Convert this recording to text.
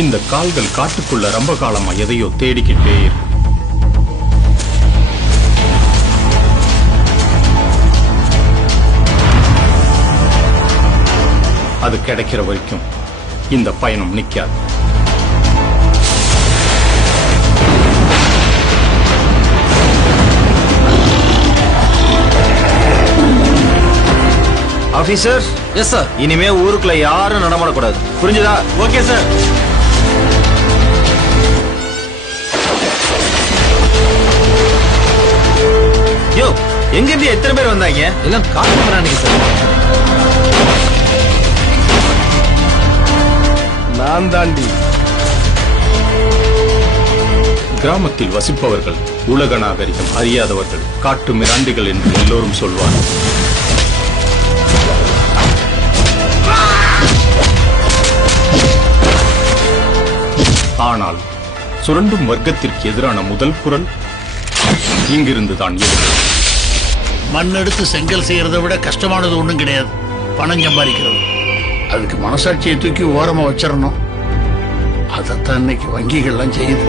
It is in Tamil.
இந்த கால்கள் காட்டுக்குள்ள ரொம்ப காலமா எதையோ தேடிக்கிட்டே இருக்கு. அது கிடைக்கிற வரைக்கும் இந்த பயணம் நிக்காது. ஆபீசர். Yes sir. இனிமே ஊருக்குள்ள யாரும் நடமாடக்கூடாது, புரிஞ்சுதா? Okay sir. யோ, எங்க இருந்து எத்தனை பேர் வந்தாங்க? எல்லாம் காட்டு பிராணிங்க சார். நான் தாண்டி. கிராமத்தில் வசிப்பவர்கள் உலக நாகரிகம் அறியாதவர்கள், காட்டு மிராண்டிகள் என்று எல்லோரும் சொல்வார்கள். ஆனால் சுரண்டும் வர்க்கத்திற்கு எதிரான முதல் குரல் இங்கிருந்துதான் எழுந்தது. மண் எடுத்து செங்கல் செய்யறதை விட கஷ்டமானது ஒண்ணும் கிடையாது, பணம் சம்பாதிக்கிறது. அதுக்கு மனசாட்சியை தூக்கி ஓரமா வச்சிடணும். அதைத்தான் இன்னைக்கு வங்கிகள்லாம் செய்யுது.